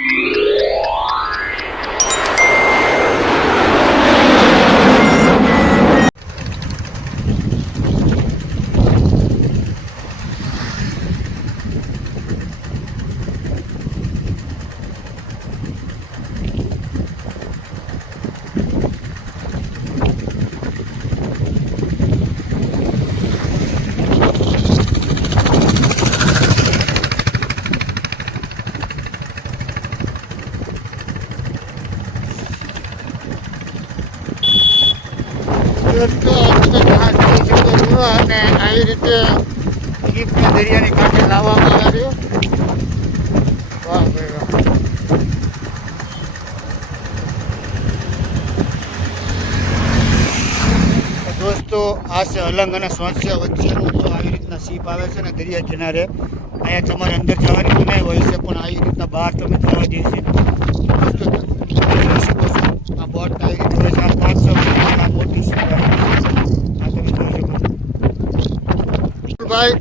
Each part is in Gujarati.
Yeah. છો અને આવી રીતે ગિફ્ટને દરિયાની કાંઠે લાવવામાં આવે. છે દોસ્તો, આ છે અલંગ અને સ્વાસ્થ્ય વચ્ચેનું જો આવી રીતના સીપ આવે છે ને દરિયા કિનારે, અહીંયા તમારે અંદર જવાની મનાઈ હોય છે, પણ આવી રીતના બહાર તમે જવા દે છે દોસ્તો તમે જોઈ શકો છો આ બોટ આવી રીતે હોય છે આ પાંચસો મીટરના મોટી સીપ આવી છે આ તમે જોઈ શકો છો ભાઈ,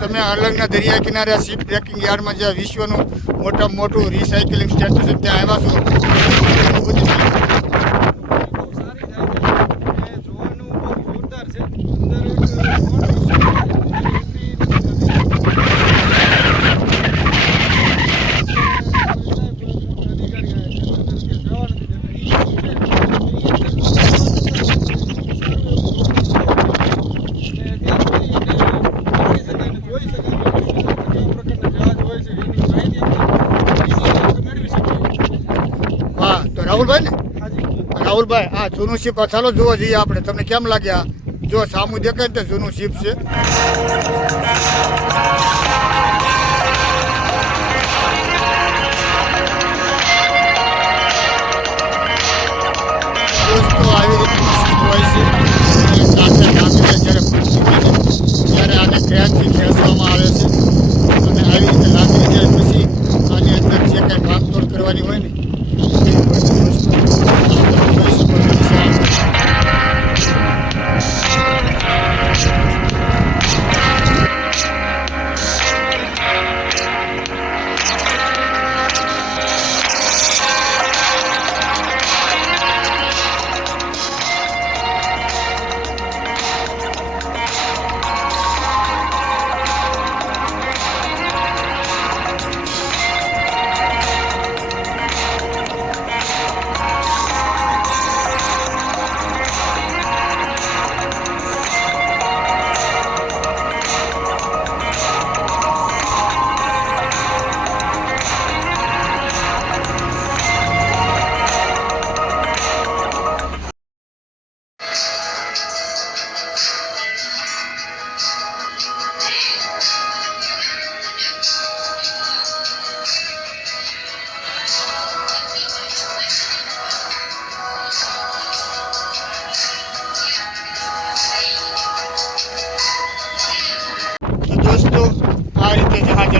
તમે અલગના દરિયા કિનારે શિપ બ્રેકિંગ યાર્ડમાં જ્યાં વિશ્વનું મોટામાં મોટું રિસાયકલિંગ સ્ટેશન છે, ત્યાં આવ્યા છો. રાહુલભાઈ ને? રાહુલભાઈ આ જૂનું શિપ ચાલો જોવા જઈએ આપણે. તમને કેમ લાગ્યા? જો સામું દેખાય ને તે જૂનું શિપ છે.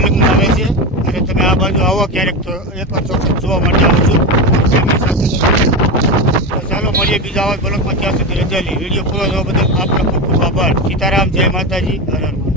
અલગમાં આવે છે, અને તમે આ બાજુ આવો ક્યારેક તો એકવાર ચોક્કસ જોવા માટે આવજો છો. ચાલો મળીએ બીજા આવા બ્લોગમાં ત્યાં સુધી રજા લઈ વીડિયો પૂરો જોવા બદલ આપનો ખૂબ ખૂબ આભાર. સીતારામ, જય માતાજી. હર.